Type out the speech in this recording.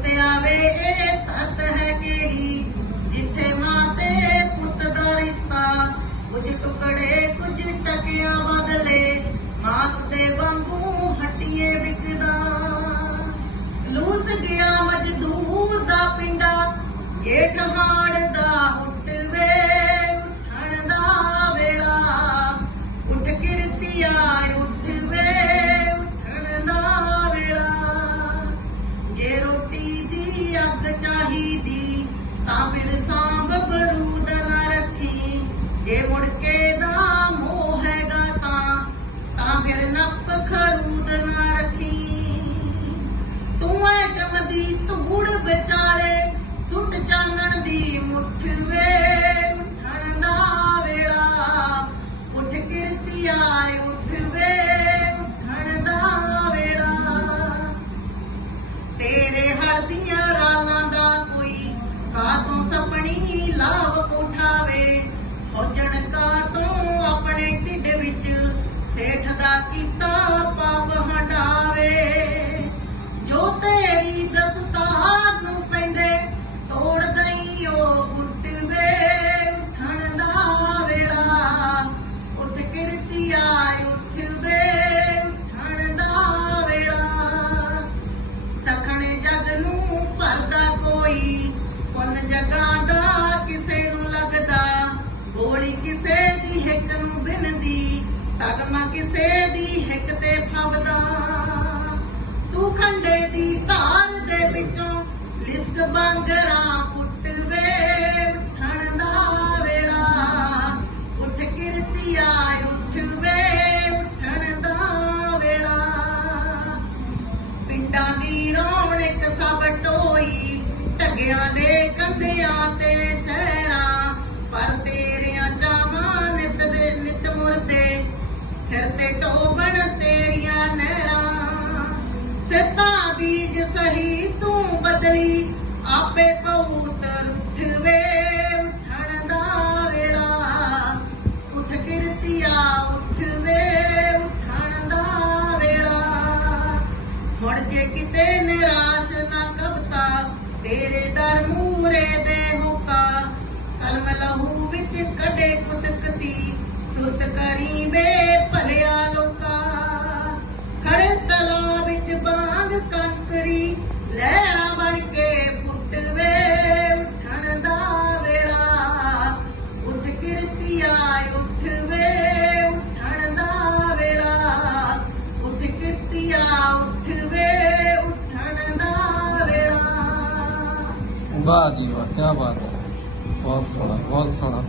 ਉੱਤੇ ਆਵੇ ਇਹ ਤਤ ਹੈ ਕੇਰੀ ਜਿੱਥੇ ਫਿਰ ਨੱਪ ਖਰੂਦ ਨਾ ਰੱਖੀ। ਤੂੰ ਐਟਮ ਦੀ ਧੂੜ ਵਿਚਾਲੇ, ਸੁੱਟ ਚਾਨਣ ਦੀ ਮੁੱਠ ਵੇ, ਉੱਠਣ ਦਾ ਵੇਲਾ। ਉੱਠ ਕਿਰਤੀਆ ਉੱਠ ਵੇ, ਉੱਠਣ ਦਾ ਵੇਲਾ। ਤੇਰੇ ਹਰਦੀਆਂ ਰਾਲਾਂ ਦਾ ਕੋਈ ਕਾਤੋਂ ਸਪਣੀ ਲਾਭ ਉਠਾਵੇ ਭੋਜਨ ਕਾਤੋਂ ਹਿੱਕ ਨੂੰ ਬਿਨਦੀ ਤਗਮਾ ਕਿਸੇ ਦੀ ਹਿੱਕ ਤੇ ਫਵਦਾ। ਤੂੰ ਖੰਡੇ ਦੀ ਧਾਰ ਦੇ ਵਿੱਚੋਂ ਲਿਸਕ ਬਾਂਗਰਾ ਪੁੱਟ ਉੱਠਣ ਦਾ ਵੇਲਾ। ਉੱਠ ਕਿਰਤੀਆ ਉੱਠ ਉੱਠਣ ਦਾ ਵੇਲਾ। ਪਿੰਡਾਂ ਦੀ ਰੌਣਕ ਸਭ ਟੋਈ, ਢੱਗਿਆਂ ਦੇ ਸਿੱਧਾ ਬੀਜ ਸਹੀ ਤੂੰ ਬਦਲੀ, ਆਪੇ ਪਉਤਰ ਉੱਠਵੇ, ਉੱਠਣ ਦਾ ਵੇਲਾ। ਉੱਠ ਕਿਰਤੀਆ, ਉੱਠਵੇ, ਉੱਠਣ ਦਾ ਵੇਲਾ। ਮੁੜ ਜੇ ਕਿਤੇ ਨਿਰਾਸ਼ ਨਾ ਕਬਤਾ ਤੇਰੇ ਦਰ ਮੂਰੇ ਦੇ ਹੋਕਾ। ਕਲਮ ਲਹੂ ਵਿੱਚ ਕੱਢੇ ਕੁਤਕਤੀ ਸੁਰਤ ਕਰੀ ਵੇ ਭਲਿਆ ਵਾਹ ਜੀ ਵਾਹ ਕੀ ਬਾਤ ਹੈ। ਬਹੁਤ ਸੋਹਣਾ ਬਹੁਤ ਸੋਹਣਾ।